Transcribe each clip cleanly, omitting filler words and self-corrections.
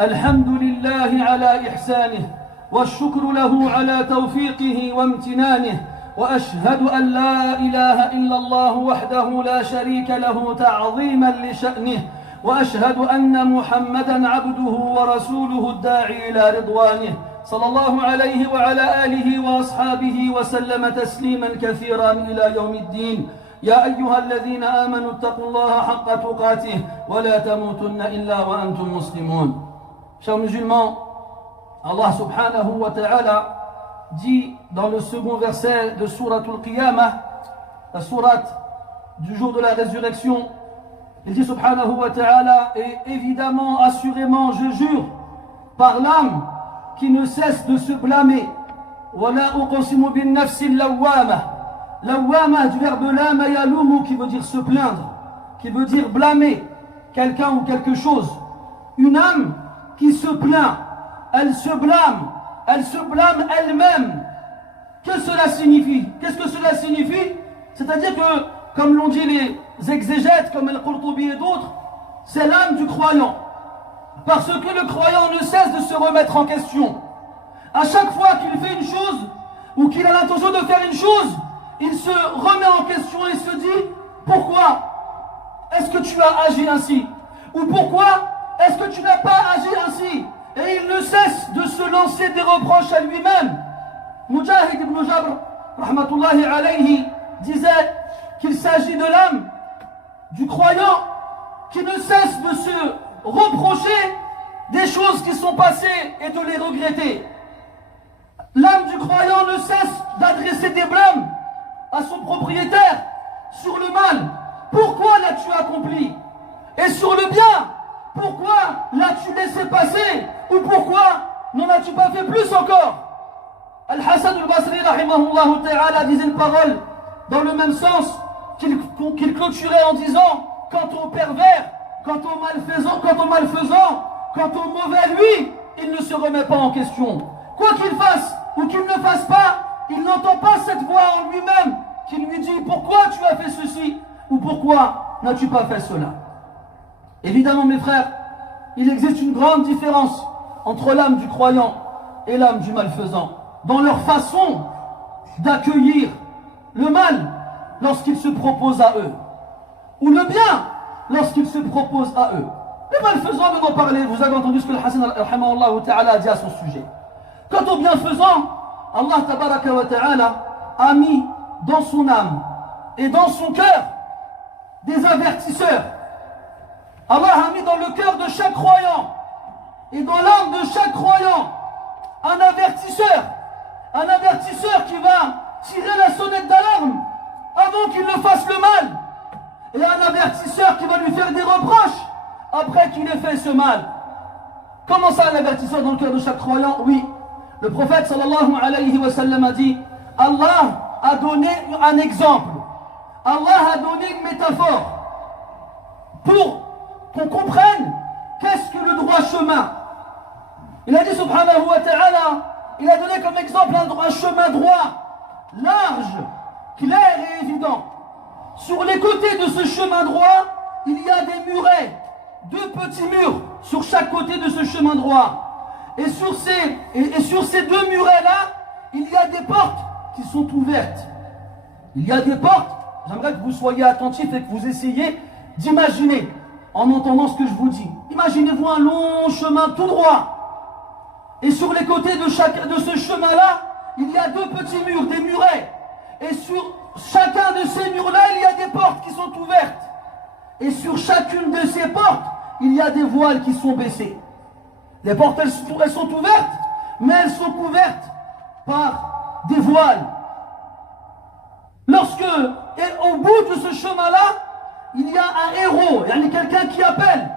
الحمد لله على إحسانه والشكر له على توفيقه وامتنانه وأشهد أن لا إله إلا الله وحده لا شريك له تعظيما لشأنه وأشهد أن محمدا عبده ورسوله الداعي إلى رضوانه صلى الله عليه وعلى آله وأصحابه وسلم تسليما كثيرا إلى يوم الدين. يا أيها الذين آمنوا اتقوا الله حق تقاته ولا تموتن إلا وأنتم مسلمون. Chers musulmans, Allah subhanahu wa ta'ala dit dans le second verset de Surat al-Qiyamah, la sourate du jour de la résurrection, il dit subhanahu wa ta'ala, et évidemment, assurément, je jure par l'âme qui ne cesse de se blâmer. وَلَا أُقْسِمُ بِالنَّفْسِ اللَّوَّامَةِ. Lawwama du verbe lama yalumu qui veut dire se plaindre, qui veut dire blâmer quelqu'un ou quelque chose. Une âme qui se plaint, elle se blâme elle-même. Que cela signifie? Qu'est-ce que cela signifie? C'est-à-dire que, comme l'ont dit les exégètes, comme Al-Qurtubi et d'autres, c'est l'âme du croyant. Parce que le croyant ne cesse de se remettre en question. À chaque fois qu'il fait une chose, ou qu'il a l'intention de faire une chose, il se remet en question et se dit, pourquoi est-ce que tu as agi ainsi? Ou pourquoi est-ce que tu n'as pas agi ainsi? Et il ne cesse de se lancer des reproches à lui-même. Mujahid ibn Jabr, rahmatullahi alayhi, disait qu'il s'agit de l'âme du croyant qui ne cesse de se reprocher des choses qui sont passées et de les regretter. L'âme du croyant ne cesse d'adresser des blâmes à son propriétaire sur le mal. Pourquoi l'as-tu accompli? Et sur le bien, pourquoi l'as-tu laissé passer? Ou pourquoi n'en as-tu pas fait plus encore? Al-Hassan al-Basri rahimahullah ta'ala disait une parole dans le même sens qu'il clôturait en disant, quant au pervers, quant au malfaisant, quant au mauvais, lui, il ne se remet pas en question. Quoi qu'il fasse ou qu'il ne fasse pas, il n'entend pas cette voix en lui-même qui lui dit pourquoi tu as fait ceci ou pourquoi n'as-tu pas fait cela. Évidemment mes frères, il existe une grande différence entre l'âme du croyant et l'âme du malfaisant dans leur façon d'accueillir le mal lorsqu'il se propose à eux ou le bien lorsqu'il se propose à eux. Les malfaisants, venons parler, vous avez entendu ce que le Hassan a dit à son sujet. Quant aux bienfaisants, Allah tabaraka wa ta'ala a mis dans son âme et dans son cœur des avertisseurs. Allah a mis dans le cœur de chaque croyant et dans l'âme de chaque croyant un avertisseur qui va tirer la sonnette d'alarme avant qu'il ne fasse le mal, et un avertisseur qui va lui faire des reproches après qu'il ait fait ce mal. Comment ça, un avertisseur dans le cœur de chaque croyant? Oui. Le prophète sallallahu alayhi wa sallam a dit, Allah a donné un exemple, Allah a donné une métaphore pour qu'on comprenne qu'est-ce que le droit chemin. Il a dit subhanahu wa ta'ala, il a donné comme exemple un chemin droit, large, clair et évident. Sur les côtés de ce chemin droit, il y a des murets, 2 petits murs sur chaque côté de ce chemin droit. Et sur ces 2 murets-là, il y a des portes qui sont ouvertes. Il y a des portes, j'aimerais que vous soyez attentifs et que vous essayiez d'imaginer, en entendant ce que je vous dis. Imaginez-vous un long chemin tout droit. Et sur les côtés de ce chemin-là, il y a 2 petits murs, des murets. Et sur chacun de ces murs-là, il y a des portes qui sont ouvertes. Et sur chacune de ces portes, il y a des voiles qui sont baissées. Les portes, elles sont ouvertes, mais elles sont couvertes par des voiles. Et au bout de ce chemin-là, il y a un héros, il y a quelqu'un qui appelle.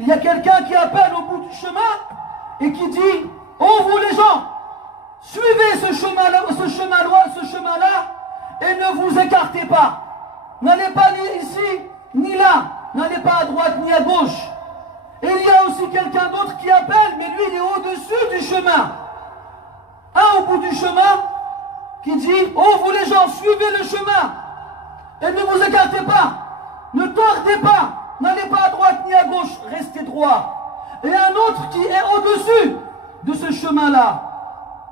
Il y a quelqu'un qui appelle au bout du chemin et qui dit, oh vous les gens, suivez ce chemin-là et ne vous écartez pas. N'allez pas ni ici, ni là. N'allez pas à droite ni à gauche. Et il y a aussi quelqu'un d'autre qui appelle, mais lui il est au-dessus du chemin. Un au bout du chemin qui dit, oh vous les gens, suivez le chemin et ne vous écartez pas, ne tordez pas, n'allez pas à droite ni à gauche, restez droit. et un autre qui est au-dessus de ce chemin-là.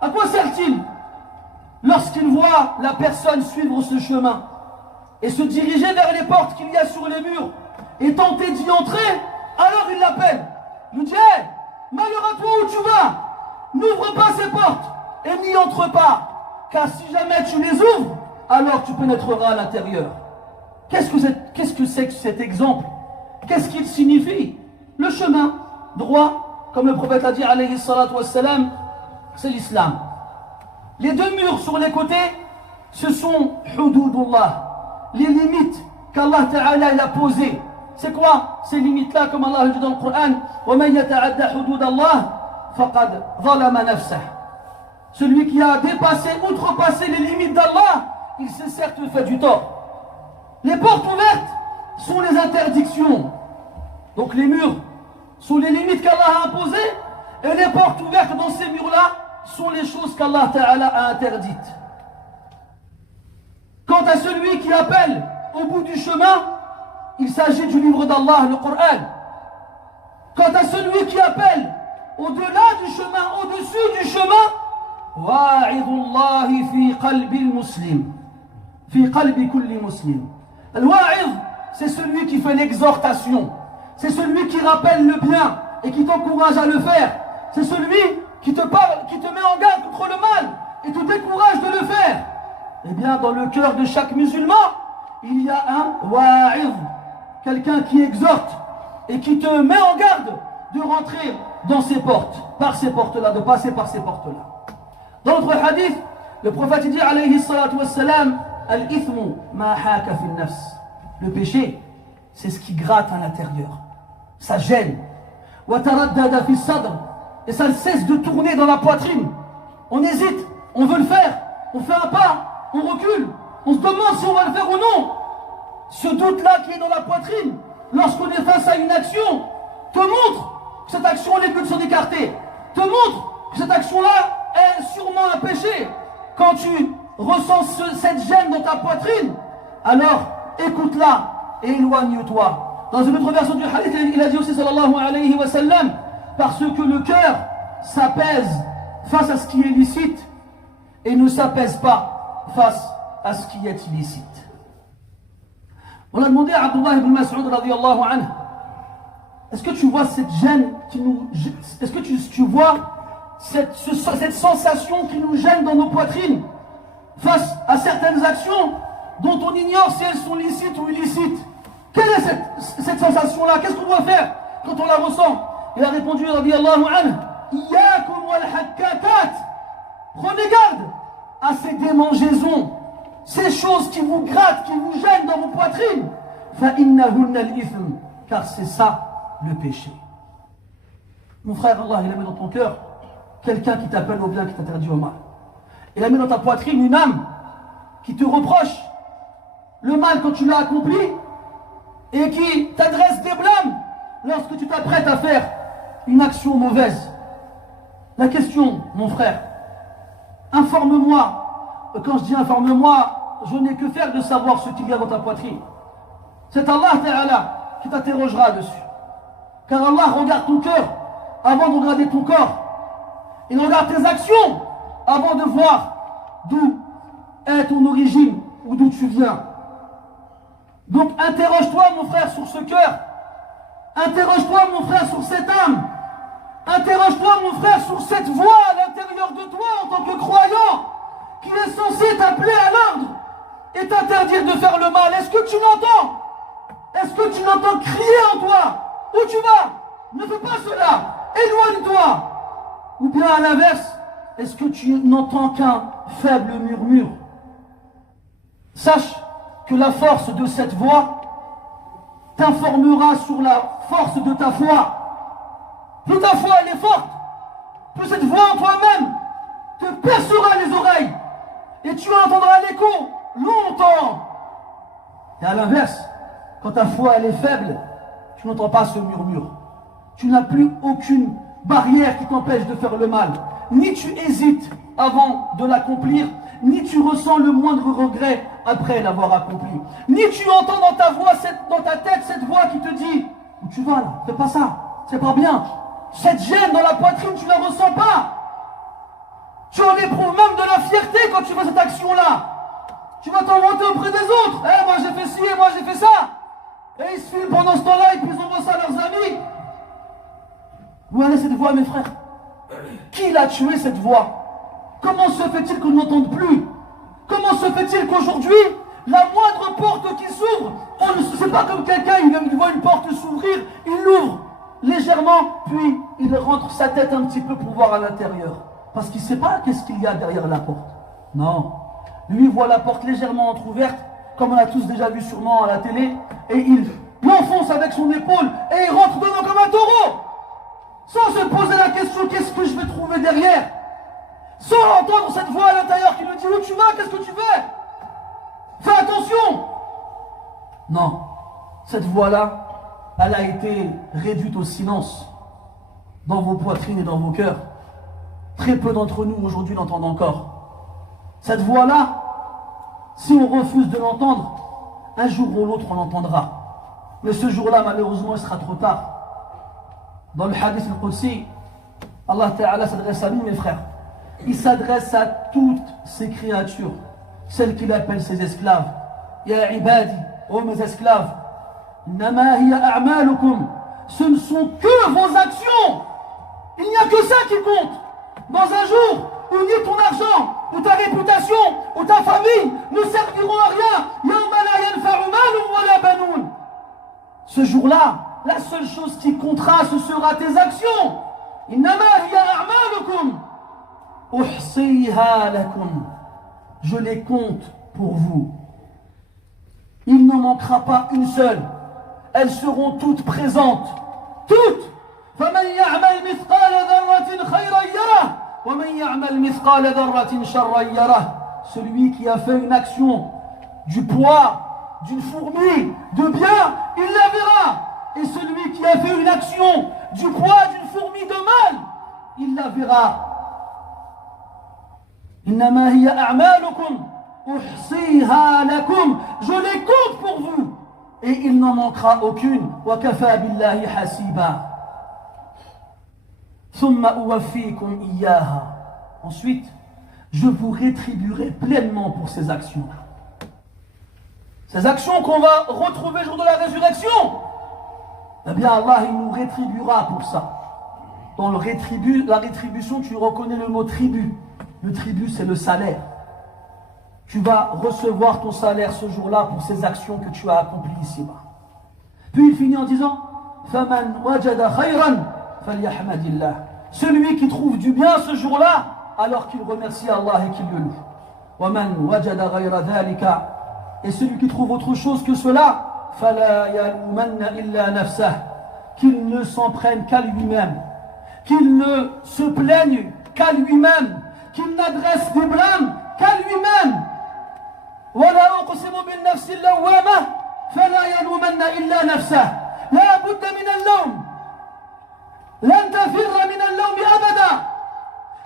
À quoi sert-il lorsqu'il voit la personne suivre ce chemin et se diriger vers les portes qu'il y a sur les murs et tenter d'y entrer? Alors il l'appelle. Il lui dit: hey, malheur à toi, où tu vas? N'ouvre pas ces portes et n'y entre pas, car si jamais tu les ouvres, alors tu pénétreras à l'intérieur. Qu'est-ce que c'est que cet exemple? Qu'est-ce qu'il signifie? Le chemin droit, comme le prophète a dit, alayhi salatu wassalam, c'est l'islam. Les deux murs sur les côtés, ce sont hududullah, les limites qu'Allah Ta'ala il a posées. C'est quoi ces limites-là, comme Allah le dit dans le Coran? وَمَنْ يَتَعَدَّ حُدُودَ اللَّهِ فَقَدْ ظَلَمَ نَفْسَهُ. Celui qui a dépassé, outrepassé les limites d'Allah, il s'est certes fait du tort. Les portes ouvertes sont les interdictions. Donc les murs sont les limites qu'Allah a imposées, et les portes ouvertes dans ces murs-là sont les choses qu'Allah Ta'ala a interdites. Quant à celui qui appelle au bout du chemin, il s'agit du livre d'Allah, le Coran. Quant à celui qui appelle au-delà du chemin, au-dessus du chemin, وَاعِظُ اللَّهِ فِي قَلْبِ الْمُسْلِمِ فِي قَلْبِ كُلِّ مُسْلِمِ. Al-Wa'idh, c'est celui qui fait l'exhortation. C'est celui qui rappelle le bien et qui t'encourage à le faire. C'est celui qui te parle, qui te met en garde contre le mal et te décourage de le faire. Eh bien, dans le cœur de chaque musulman, il y a un wa'idh, quelqu'un qui exhorte et qui te met en garde de rentrer dans ces portes, par ces portes-là, de passer par ces portes-là. Dans notre hadith, le prophète dit, alayhi salatu wassalam, al-ithmu ma haka fi nafs. Le péché, c'est ce qui gratte à l'intérieur. Ça gêne. Wa taraddada fi sadr. Et ça ne cesse de tourner dans la poitrine. On hésite, on veut le faire, on fait un pas, on recule, on se demande si on va le faire ou non. Ce doute-là qui est dans la poitrine, lorsqu'on est face à une action, te montre que cette action, les buts sont écartés. Te montre que cette action-là est sûrement un péché. Quand tu ressens cette gêne dans ta poitrine, alors écoute-la et éloigne-toi. Dans une autre version du hadith, il a dit aussi, sallallahu alayhi wa sallam, parce que le cœur s'apaise face à ce qui est licite et ne s'apaise pas face à ce qui est illicite. On a demandé à Abdullah ibn Mas'ud radiyallahu anhu, est-ce que tu vois cette gêne qui nous, est-ce que tu vois cette sensation qui nous gêne dans nos poitrines face à certaines actions dont on ignore si elles sont licites ou illicites? Quelle est cette sensation-là? Qu'est-ce qu'on doit faire quand on la ressent? Il a répondu, radiyallahu anhu, Iyyakum wal hakkakat. Prenez garde à ces démangeaisons, ces choses qui vous grattent, qui vous gênent dans vos poitrines. Fa innahunna al-ithm, car c'est ça le péché. Mon frère, Allah, il a mis dans ton cœur quelqu'un qui t'appelle au bien, qui t'interdit au mal. Il a mis dans ta poitrine une âme qui te reproche le mal quand tu l'as accompli et qui t'adresse des blâmes lorsque tu t'apprêtes à faire une action mauvaise. La question, mon frère, informe-moi. Quand je dis informe-moi, je n'ai que faire de savoir ce qu'il y a dans ta poitrine. C'est Allah Ta'ala qui t'interrogera dessus. Car Allah regarde ton cœur avant de regarder ton corps. Il regarde tes actions avant de voir d'où est ton origine ou d'où tu viens. Donc interroge-toi, mon frère, sur ce cœur. Interroge-toi, mon frère, sur cette âme. Interroge-toi, mon frère, sur cette voix à l'intérieur de toi en tant que croyant qui est censé t'appeler à l'ordre et t'interdire de faire le mal. Est-ce que tu l'entends? Est-ce que tu l'entends crier en toi? Où tu vas? Ne fais pas cela. Éloigne-toi. Ou bien à l'inverse, est-ce que tu n'entends qu'un faible murmure? Sache que la force de cette voix t'informera sur la force de ta foi. Plus ta foi elle est forte, plus cette voix en toi-même te percera les oreilles et tu entendras l'écho longtemps. Et à l'inverse, quand ta foi elle est faible, tu n'entends pas ce murmure. Tu n'as plus aucune barrière qui t'empêche de faire le mal. Ni tu hésites avant de l'accomplir, ni tu ressens le moindre regret après l'avoir accompli. Ni tu entends dans ta voix, dans ta tête, cette voix qui te dit: où tu vas là? Fais pas ça, c'est pas bien. Cette gêne dans la poitrine, tu ne la ressens pas. Tu en éprouves même de la fierté quand tu fais cette action-là. Tu vas t'en vanter auprès des autres. Eh, moi j'ai fait ci et moi j'ai fait ça. Et ils se filment pendant ce temps-là et puis ils envoient ça à leurs amis. Où est cette voix, mes frères? Qui l'a tué, cette voix? Comment se fait-il qu'on n'entende plus? Comment se fait-il qu'aujourd'hui, la moindre porte qui s'ouvre, c'est pas comme quelqu'un, il voit une porte s'ouvrir, il l'ouvre légèrement, puis il rentre sa tête un petit peu pour voir à l'intérieur. Parce qu'il ne sait pas qu'est-ce qu'il y a derrière la porte. Non. Lui voit la porte légèrement entrouverte, comme on a tous déjà vu sûrement à la télé, et il l'enfonce avec son épaule, et il rentre dedans comme un taureau, sans se poser la question, qu'est-ce que je vais trouver derrière? Sans entendre cette voix à l'intérieur qui lui dit, où tu vas, qu'est-ce que tu fais? Fais attention! Non, cette voix-là, elle a été réduite au silence dans vos poitrines et dans vos cœurs. Très peu d'entre nous aujourd'hui l'entendent encore. Cette voix-là, si on refuse de l'entendre, un jour ou l'autre on l'entendra. Mais ce jour-là, malheureusement, il sera trop tard. Dans le hadith al-Qudsi, Allah Ta'ala s'adresse à nous, mes frères. Il s'adresse à toutes ces créatures, celles qu'il appelle ses esclaves. Ya ibadi, ô mes esclaves, nama hiya a'malukum, ce ne sont que vos actions. Il n'y a que ça qui compte. Dans un jour où ni ton argent, ou ta réputation, ou ta famille ne serviront à rien, yawma la yanfa'u malun wala banoun. Ce jour-là, la seule chose qui comptera, ce sera tes actions. Innama hiya a'malukum. Uhsiha lakum. Je les compte pour vous. Il n'en manquera pas une seule. Elles seront toutes présentes. Toutes. فمن يعمل مثقال ذرة خيرا يره ومن يعمل مثقال ذرة شرا يره. Celui qui a fait une action du poids d'une fourmi de bien, il la verra. Et celui qui a fait une action du poids d'une fourmi de mal, il la verra. إنما هي أعمالكم أحصيها لكم. Je les compte pour vous. Et il n'en manquera aucune. وكفى بالله حسيبا. ثم أوفيكم إياها. Ensuite, je vous rétribuerai pleinement pour ces actions-là. Ces actions qu'on va retrouver le jour de la résurrection, eh bien Allah, il nous rétribuera pour ça. Dans la rétribution, tu reconnais le mot tribut. Le tribut, c'est le salaire. Tu vas recevoir ton salaire ce jour-là pour ces actions que tu as accomplies ici-bas. Puis il finit en disant فَمَنْ وَجَدَ خَيْرًا فَلْيَحْمَدِ اللَّهِ. Celui qui trouve du bien ce jour-là, alors qu'il remercie Allah et qu'il le loue. وَمَنْ وَجَدَ غَيْرَ ذَلِكَ. Et celui qui trouve autre chose que cela, فَلَا يَلُومَنَّ إِلَّا نَفْسَهُ. Qu'il ne s'en prenne qu'à lui-même, qu'il ne se plaigne qu'à lui-même, qu'il n'adresse des blâmes qu'à lui-même. ولا أقسم بالنفس اللوامة فلا يلومن إلا نفسه. لا بد من اللوم. لن تفر من اللوم أبدا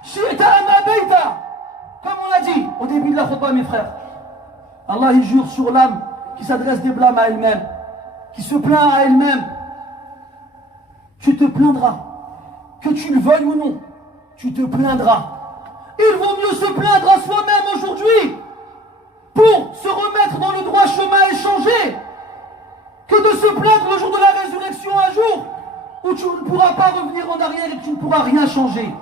شئت أم أبيت. Comme on l'a dit au début de la khutbah, mes frères, Allah il jure sur l'âme qui s'adresse des blâmes à elle-même, qui se plaint à elle-même. Tu te plaindras, que tu le veuilles ou non, tu te plaindras. Il vaut mieux se plaindre à soi-même aujourd'hui pour se remettre dans le droit chemin et changer, que de se plaindre le jour de la résurrection, un jour où tu ne pourras pas revenir en arrière et que tu ne pourras rien changer.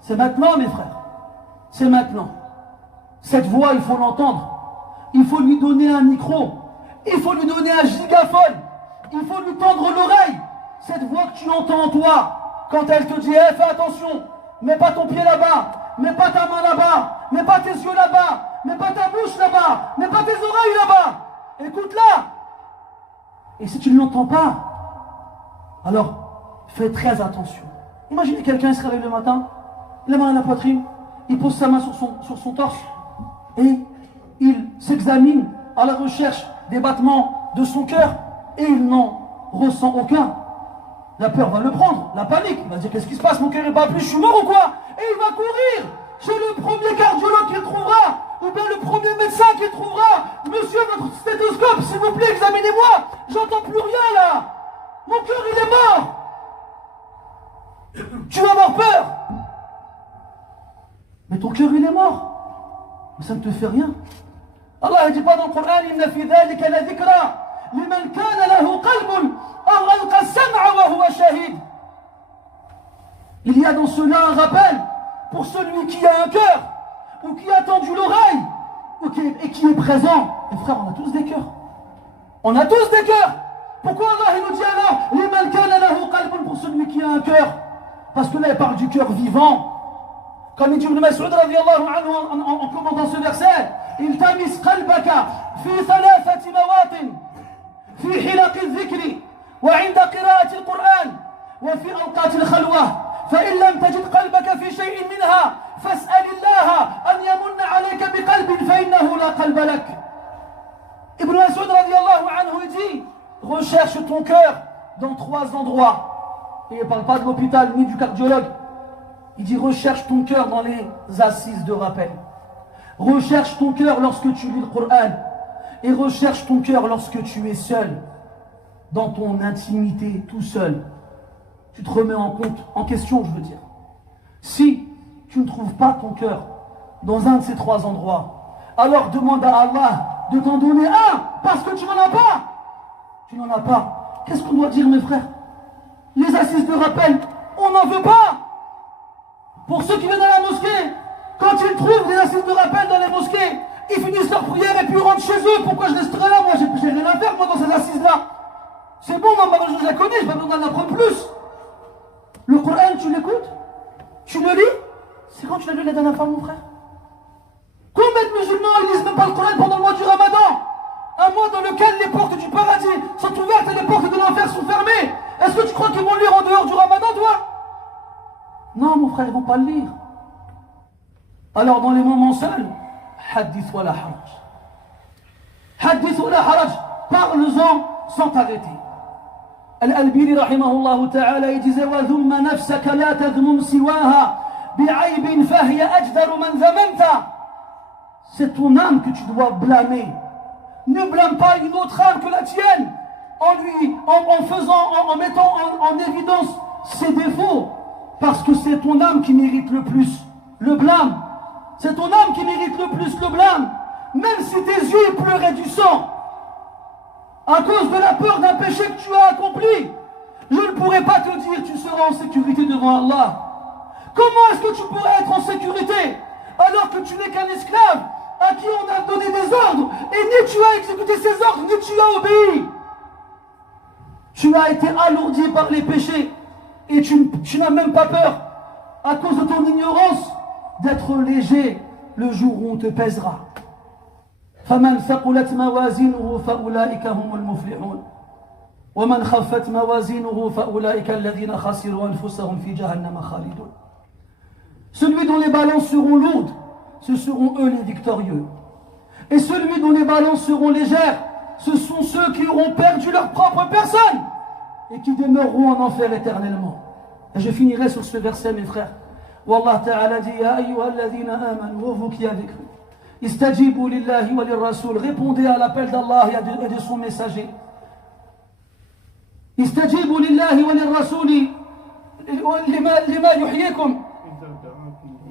C'est maintenant, mes frères, c'est maintenant. Cette voix, il faut l'entendre. Il faut lui donner un micro, il faut lui donner un gigaphone, il faut lui tendre l'oreille. Cette voix que tu entends en toi, quand elle te dit hey, fais attention, mets pas ton pied là-bas, mets pas ta main là-bas, mets pas tes yeux là-bas, mets pas ta bouche là-bas, mets pas tes oreilles là-bas. Écoute-la. Et si tu ne l'entends pas, alors fais très attention. Imaginez quelqu'un se réveille le matin, la main à la poitrine, il pose sa main sur son torse et il s'examine à la recherche des battements de son cœur et il n'en ressent aucun. La peur va le prendre, la panique. Il va dire qu'est-ce qui se passe, mon cœur n'est pas plus, je suis mort ou quoi? Et il va courir chez le premier cardiologue qu'il trouvera, ou bien le premier médecin qu'il trouvera. Monsieur, votre stéthoscope, s'il vous plaît, examinez-moi. J'entends plus rien là. Mon cœur, il est mort. Tu vas avoir peur. Mais ton cœur, il est mort. Mais ça ne te fait rien. Allah ne dit pas dans le Coran, Inna fi dhalika la dhikra liman kana lahu qalbun aw alqa sam'a wa huwa shahid. Il y a dans cela un rappel pour celui qui a un cœur, ou qui a tendu l'oreille, et qui est présent. Et frère, on a tous des cœurs. On a tous des cœurs. Pourquoi Allah il nous dit alors liman kana lahu qalbun, pour celui qui a un cœur? Parce que là il parle du cœur vivant. Comme il dit Ibn Mas'ud radiyallahu anhu en commentant ce verset, التمس قلبك في 3 مواطن في حلق الذكر وعند قراءة القرآن وفي أوقات الخلوة فإن لم تجد قلبك في شيء منها فاسأل الله أن يمن عليك بقلب فإنه لا قلب لك. Ibn Mas'ud radiyallahu anhu dit, recherche ton cœur dans 3 endroits. Et il ne parle pas de l'hôpital ni du cardiologue. Il dit recherche ton cœur dans les assises de rappel. Recherche ton cœur lorsque tu lis le Coran. Et recherche ton cœur lorsque tu es seul, dans ton intimité, tout seul. Tu te remets en question, je veux dire. Si tu ne trouves pas ton cœur dans un de ces 3 endroits, alors demande à Allah de t'en donner un, parce que tu n'en as pas. Tu n'en as pas. Qu'est-ce qu'on doit dire, mes frères? Les assises de rappel, on n'en veut pas. Pour ceux qui viennent à la mosquée, quand ils trouvent des assises de rappel dans les mosquées, ils finissent leur prière et puis ils rentrent chez eux. Pourquoi je resterai là? Moi, j'ai rien à faire, moi, dans ces assises-là. C'est bon, moi, je la connais, je n'ai pas besoin d'en apprendre plus. Le Coran, tu l'écoutes? Tu le lis? C'est quand tu l'as lu la dernière fois, mon frère? Combien de musulmans, ils lisent même pas le Coran pendant le mois du Ramadan? Un mois dans lequel les portes du paradis sont ouvertes et les portes de l'enfer sont fermées. Est-ce que tu crois qu'ils vont lire en dehors du Ramadan, toi? Non, mon frère, ils ne vont pas le lire. Alors, dans les moments seuls, hadith wa la haraj. Hadith wa la haraj. Parle-en sans t'arrêter. Al-Albiri, rahimahullah ta'ala, il disait wa thumma nafsaka la tadhmum siwaha bi'aybin fahiya ajdaru man zamanta. C'est ton âme que tu dois blâmer. Ne blâme pas une autre âme que la tienne en mettant en évidence ses défauts. Parce que c'est ton âme qui mérite le plus le blâme. C'est ton âme qui mérite le plus le blâme. Même si tes yeux pleuraient du sang, à cause de la peur d'un péché que tu as accompli, je ne pourrais pas te dire tu seras en sécurité devant Allah. Comment est-ce que tu pourrais être en sécurité alors que tu n'es qu'un esclave à qui on a donné des ordres et ni tu as exécuté ces ordres, ni tu as obéi? Tu as été alourdi par les péchés. Et tu n'as même pas peur, à cause de ton ignorance, d'être léger le jour où on te pèsera. فَمَنْ ثَقُلَتْ مَوَازِينُهُ فَأُولَٰئِكَ هُمُ الْمُفْلِحُونَ وَمَنْ خَفَّتْ مَوَازِينُهُ فَأُولَٰئِكَ الَّذِينَ خَسِرُوا أَنفُسَهُمْ فِي جَهَنَّمَ خَالِدُونَ. Celui dont les balances seront lourdes, ce seront eux les victorieux. Et celui dont les balances seront légères, ce sont ceux qui auront perdu leur propre personne et qui demeureront en enfer éternellement. Et je finirai sur ce verset, mes frères, où Allah Ta'ala dit Ya ayyuhalladhina amanu, vous qui avez cru, istajibu lillahi wa lirrasoul, répondez à l'appel d'Allah et de son messager. Istajibu lillahi wa lirrasoul lima yuhyikum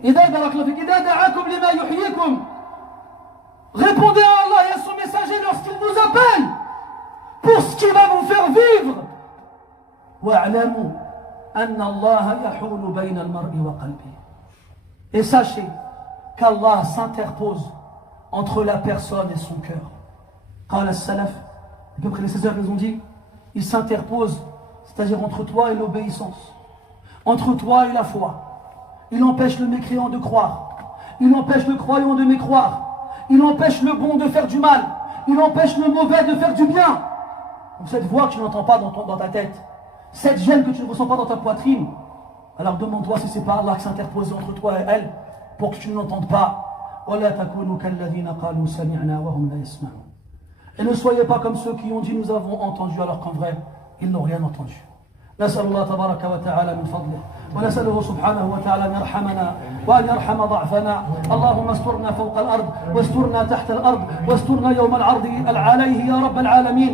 idha da'akum lima yuhyikum. Répondez à Allah et à son messager lorsqu'il vous appelle pour ce qui va vous faire vivre. Et sachez qu'Allah s'interpose entre la personne et son cœur. قال السلف, les prédécesseurs ils ont dit, il s'interpose, c'est-à-dire entre toi et l'obéissance, entre toi et la foi. Il empêche le mécréant de croire, il empêche le croyant de mécroire, il empêche le bon de faire du mal, il empêche le mauvais de faire du bien. Donc cette voix que tu n'entends pas dans ta tête, cette gêne que tu ne ressens pas dans ta poitrine, alors demande-toi si c'est pas Allah qui s'interpose entre toi et elle pour que tu ne l'entendes pas. Et ne soyez pas comme ceux qui ont dit nous avons entendu alors qu'en vrai ils n'ont rien entendu. نسأل الله تبارك وتعالى من فضله ونسأله سبحانه وتعالى أن يرحمنا وأن يرحم ضعفنا. اللهم استرنا فوق الأرض واسترنا تحت الأرض واسترنا يوم العرض عليه يا رب العالمين.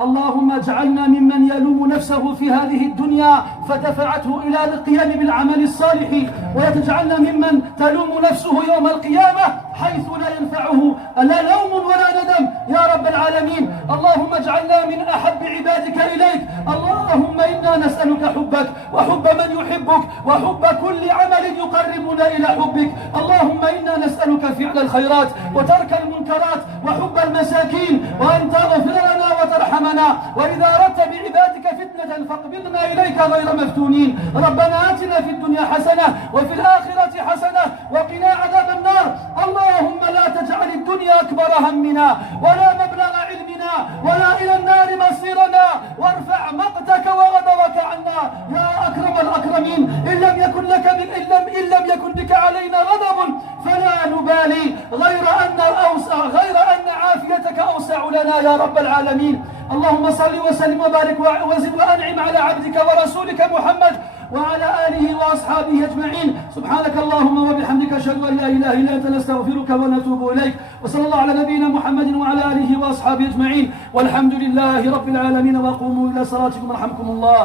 اللهم اجعلنا ممن يلوم نفسه في هذه الدنيا فدفعته إلى القيام بالعمل الصالح، وتجعلنا ممن تلوم نفسه يوم القيامة حيث لا ينفعه لا لوم ولا ندم يا رب العالمين. اللهم اجعلنا من أحب عبادك إليك. اللهم إنا نسألك حبك وحب من يحبك وحب كل عمل يقربنا إلى حبك. اللهم إنا نسألك فعل الخيرات وترك المنكرات وحب المساكين، وأن تغفر لنا وترحمنا، وإذا أردت بعبادك فتنة فاقبضنا إليك غير مفتونين. ربنا آتنا في الدنيا حسنة وفي الآخرة حسنة وقنا عذاب النار. اللهم لا تجعل الدنيا أكبر همنا ولا مبلغ علمنا ولا إلى النار مصيرنا، وارفع مقتك وغضبك عنا يا أكرم الأكرمين. إن لم يكن بك علينا غضب فلا نبالي، غير أن عافيتك أوسع لنا يا رب العالمين. اللهم صل وسلم وبارك وزد وأنعم على عبدك ورسولك محمد وعلى آله وأصحابه أجمعين. سبحانك اللهم وبحمدك أشهد أن لا إله إلا أنت نستغفرك ونتوب إليك. وصلى الله على نبينا محمد وعلى آله وأصحابه أجمعين، والحمد لله رب العالمين. وقوموا إلى صلاتكم رحمكم الله.